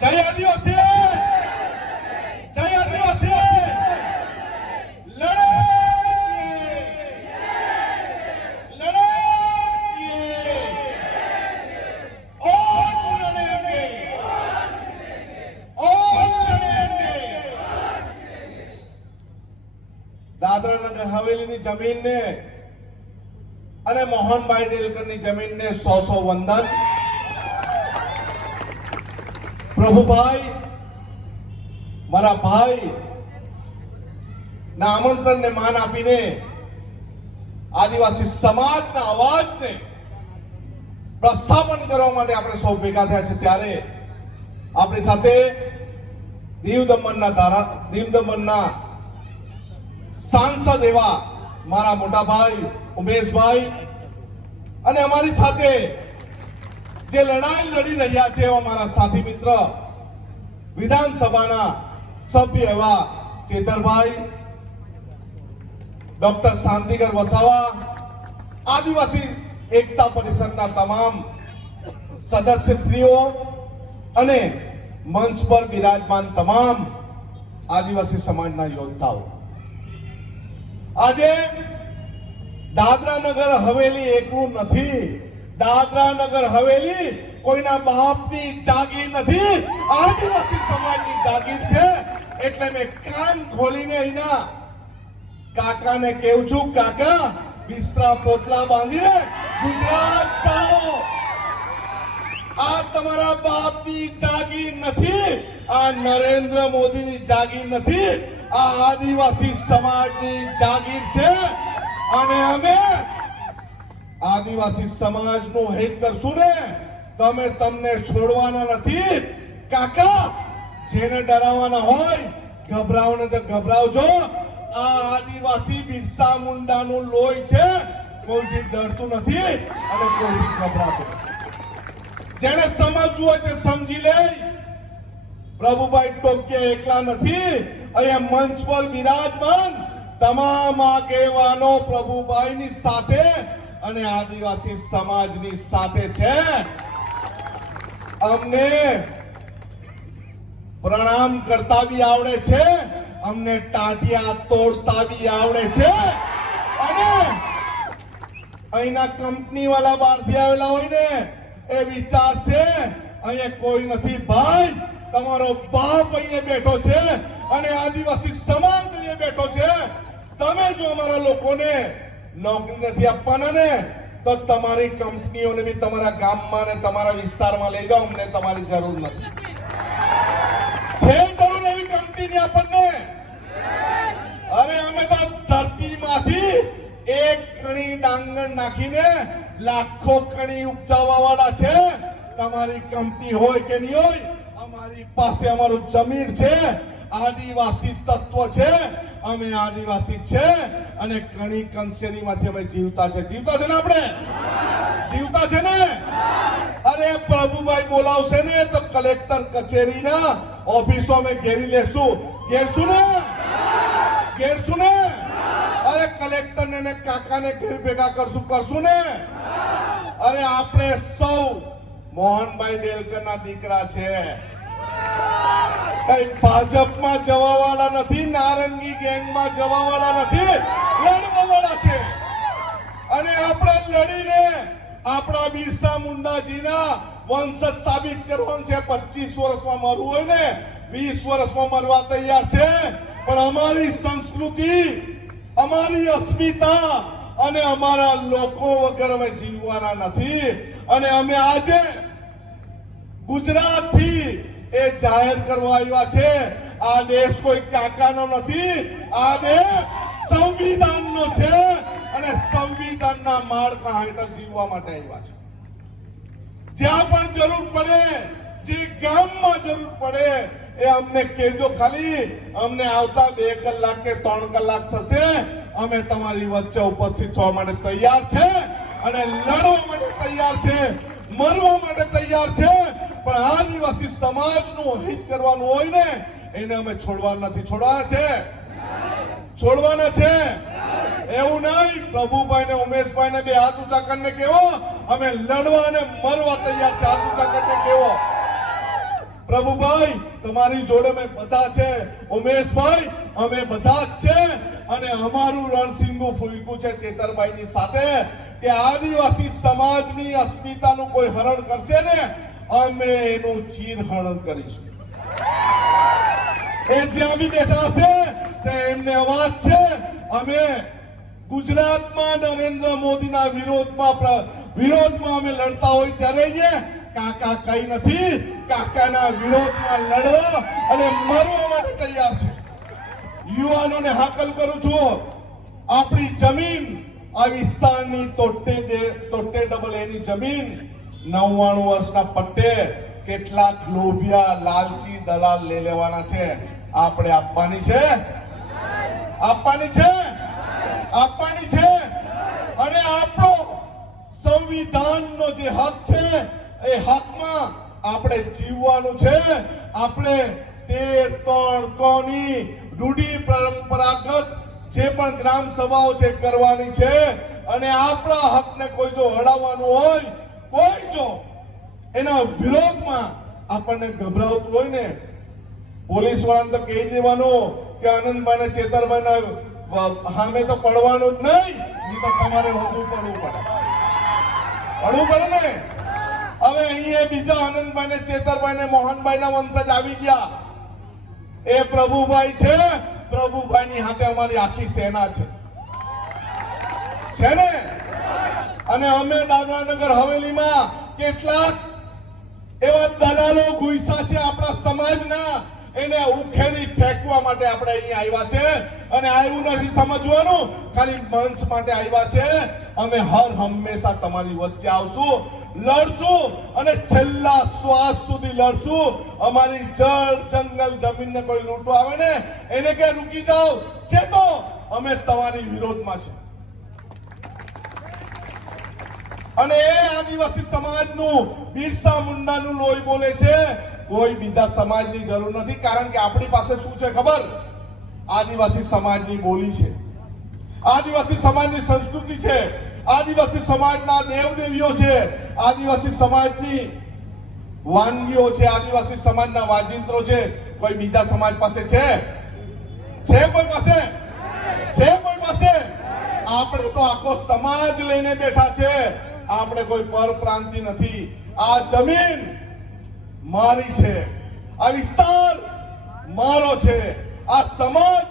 જય આદિવાસી, જય આદિવાસી, દાદરા નગર હવેલીની જમીનને અને મોહનભાઈ ડેલકરની જમીનને 100 વંદન. પ્રભુભાઈ મારા ભાઈ ના આમંત્રણને માન આપીને આદિવાસી સમાજના અવાજને પ્રસ્થાપન કરવા માટે આપણે સૌ ભેગા થયા છે. ત્યારે આપણી સાથે દીવ દમણના સાંસદ એવા મારા મોટા ભાઈ ઉમેશભાઈ અને અમારી સાથે જે લડાઈ લડી રહ્યા છે એવા મારા સાથી મિત્ર વિધાનસભાના સભ્ય એવા ચેતરભાઈ, ડોક્ટર શાંતિગર વસાવા, આદિવાસી એકતા પરિષદના તમામ સદસ્યશ્રીઓ અને મંચ પર બિરાજમાન તમામ આદિવાસી સમાજના યોદ્ધાઓ, આજે દાદરા નગર હવેલી એકલું નથી. દાદરા નગર હવેલી કોઈના બાપની જાગીર નથી, આદિવાસી સમાજની જાગીર છે. એટલે મેં કાન ખોલીને અહીંના કાકાને કહું છું, કાકા બિસ્તરા પોતલા બાંધીને ગુજરાત જાઓ. આ તમારા બાપની જાગીર નથી, આ નરેન્દ્ર મોદીની જાગીર નથી, આ આદિવાસી સમાજની જાગીર છે. અને અમે આદિવાસી સમાજનું હિત કરશું ને તો અમે તમને છોડવાના નથી. કાકા જેને ડરાવવાના હોય ગભરાવને તો ગભરાવજો. આ આદિવાસી બિરસા મુંડાનું લોહી છે, કોઈથી ડરતું નથી અને કોઈથી ગભરાતું નથી. જેને સમજવું હોય તે સમજી લે. પ્રભુભાઈ ટોકિયા એકલા નથી, અહીંયા મંચ પર બિરાજમાન તમામ આગેવાનો પ્રભુભાઈની સાથે અને આદિવાસી સમાજની સાથે છે. અમને પ્રણામ કરતા બી આવડે છે, અમને ટાટિયા તોડતા બી આવડે છે. અને અહીંના કંપની વાળા બહારથી આવેલા હોય ને એ વિચારશે અહીંયા કોઈ નથી. ભાઈ તમારો બાપ અહીંયા બેઠો છે અને આદિવાસી સમાજ અહીંયા બેઠો છે. તમે જો અમારા લોકોને નોકરી નથી આપવાના ને તો તમારી કંપનીઓને બી તમારા ગામમાં ને તમારા વિસ્તારમાં લઈ જાઓ. અમને તમારી જરૂર નથી. છે જરૂર એવી કંપનીની આપણને? અરે અમે તો ધરતીમાંથી એક કણી ડાંગર નાખીને લાખો કણી ઉપજાવવા વાળા છે. તમારી કંપની હોય કે નહીં હોય, અમારી પાસે અમારું જમીન છે, આદિવાસી તત્વ છે, અમે આદિવાસી છે અને કણી કંસેરીમાંથી અમે જીવતા છે. જીવતા છે ને આપણે? જીવતા છે ને? અરે પ્રભુભાઈ બોલાવશે ને તો કલેક્ટર કચેરીના ઓફિસો અમે ઘેરી લેશું. ઘેરશું ને? ઘેરશું ને? અરે કલેક્ટર ને કાકાને ઘેર ભેગા કરશું ને? અરે આપણે સૌ મોહનભાઈ ડેલકરના દીકરા છે. કઈ ભાજપમાં જવા વાળા નથી, નારંગી ગેંગમાં જવા વાળા નથી, લડવા વાળા છે. અને આપણે લડીને આપણા બિરસા મુંડાજીના વંશજ સાબિત કરવાનું છે. 25 વર્ષમાં મરવું હોય ને 20 વર્ષમાં મરવા તૈયાર છે. પણ અમારી સંસ્કૃતિ, અમારી અસ્મિતા અને અમારા લોકો વગર અમે જીવવાના નથી. અને અમે આજે ગુજરાતથી એ જાહેર કરવા આવ્યા છે. આ દેશ કોઈ કાકાનો નથી, આ દેશ સંવિધાનનો છે અને સંવિધાનના માળખા હેઠળ જીવવા માટે આવ્યા છે. જ્યાં પણ જરૂર પડે, જે ગામમાં જરૂર પડે એ અમને કહેજો. ખાલી અમને આવતા 2 કલાક કે 3 કલાક થશે, અમે તમારી વચ્ચે ઉપસ્થિત થવા માટે તૈયાર છે અને લડવા માટે તૈયાર છે, મરવા માટે તૈયાર છે. પણ આદિવાસી સમાજનું હિત કરવાનું હોય ને એને અમે છોડવાના નથી. છોડવાના છે, છોડવાના છે. એવું નહીં. પ્રભુભાઈ ને ઉમેશભાઈ ને 2 હાથ ઊંચા કરીને કેવો અમે લડવા અને મરવા તૈયાર છે. હાથ ઊંચા કરીને કેવો પ્રભુભાઈ તમારી જોડે મેં બધા છે, ઉમેશભાઈ અમે બધા જ છે, અને અમારું રણસિંગુ ફૂંક્યું છે ચેતરભાઈની સાથે કે આદિવાસી સમાજની અસ્મિતાનું કોઈ હરણ કરશે ને અમે એનું ચીરહરણ કરીશું. એ જ્યાં બી બેઠા છે તે એમને અવાજ છે. અમે ગુજરાતમાં નરેન્દ્ર મોદીના વિરોધમાં અમે લડતા હોય ત્યારે કાકા કઈ નથી, કાકાના વિરોધમાં લડવા અને મરવા માટે તૈયાર છે. યુવાનોને હાકલ કરું છું, આપણી જમીન આ વિસ્તારની તોટે ડબલ એની જમીન 99 વર્ષના પટ્ટે કેટલાક લોભિયા લાલચી દલાલ લઈ લેવાના છે. આપણે આપવાની છે, આપવાની છે, આપવાની છે. અને આપણો સંવિધાનનો જે હક છે એ હકમાં આપણે જીવવાનું છે. આપણે 13 કોની રૂઢી પરંપરાગત જે પણ ગ્રામ સભાઓ છે કરવાની છે. અને આપણા હકને કોઈ જો હડાવવાનું હોય, કોઈ જો એના વિરોધમાં આપણને ગભરાવતું હોય ને, પોલીસ વાળાને તો કહી દેવાનું કે આનંદભાઈ ને ચેતરભાઈ સામે તો પડવાનું જ નહીં તો તમારે વધુ પડવું પડે ને. હવે અહીંયા બીજા આનંદભાઈ ને ચેતરભાઈ ને મોહનભાઈ ના વંશજ આવી ગયા. એ પ્રભુભાઈ છે, પ્રભુભાઈ ની હાથે અમારી આખી સેના છે ને. અને અમે દાદરાનગર હવેલીમાં કેટલાક એવા દલાલો ગુઈસા છે આપણા સમાજના, એને ઉખેડી ફેંકવા માટે આપણે અહીંયા આવ્યા છે. અને આવ્યું નથી સમજવાનું, ખાલી મંચ માટે આવ્યા છે. અમે હર હંમેશા તમારી વચ્ચે આવશું, લડશું અને છેલ્લા શ્વાસ સુધી લડશું. અમારી જળ જંગલ જમીનને કોઈ લૂંટવા આવે ને એને કે રૂકી જાઓ, ચેતો અમે તમારી વિરોધમાં છે. અને એ આદિવાસી સમાજનું બિરસા મુંડાનું લોહી બોલે છે. કોઈ બીજા સમાજની જરૂર નથી, કારણ કે આપણી પાસે શું છે ખબર? આદિવાસી સમાજની બોલી છે, આદિવાસી સમાજની સંસ્કૃતિ છે, આદિવાસી સમાજના દેવદેવીઓ છે, આદિવાસી સમાજની વાનગીઓ છે, આદિવાસી સમાજના વાજિંત્રો છે. કોઈ બીજા સમાજ પાસે છે? કોઈ પાસે છે? કોઈ પાસે? આપણે તો આખો સમાજ લઈને બેઠા છે. આપણે કોઈ પરપ્રાંતિ નથી. આ જમીન મારી છે, આ વિસ્તાર મારો છે, આ સમાજ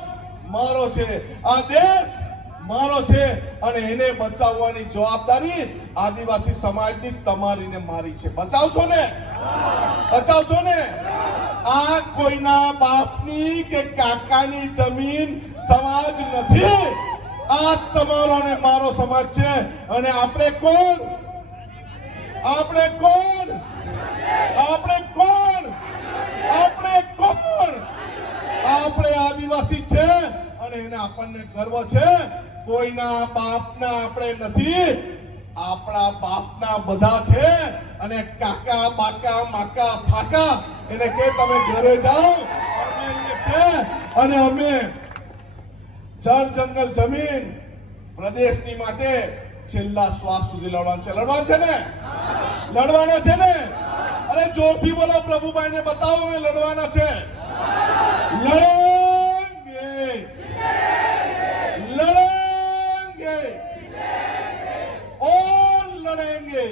મારો છે, આ દેશ મારો છે. અને એને બચાવવાની જવાબદારી આદિવાસી સમાજની તમારી ને મારી છે. બચાવશો ને? બચાવશો ને? આ કોઈના બાપની કે કાકાની જમીન સમાજ નથી. આ તમારો ને મારો સમાજ છે. અને આપણે કોણ? આપણે કોણ? આપણે કોણ? આપણે કોણ? આપણે આદિવાસી છે. અને એને આપણને ગર્વ છે. કોઈના બાપના આપણે નથી, આપણા બાપના બધા છે. અને કાકા બાકા માકા ફાકા એને કે તમે ઘરે જાઓ, અમે અહીંયા છે. અને અમે જળ જંગલ જમીન પ્રદેશની માટે છેલ્લા શ્વાસ સુધી લડવાનું છે. લડવાનું છે ને? લડવાના છે ને? અરે જોરથી બોલો, પ્રભુભાઈ ને બતાવો અમે લડવાના છે. લડેંગે, લડેંગે, और लड़ेंगे,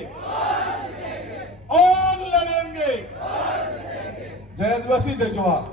और लड़ेंगे. जय आदिवासी, जय जोहार.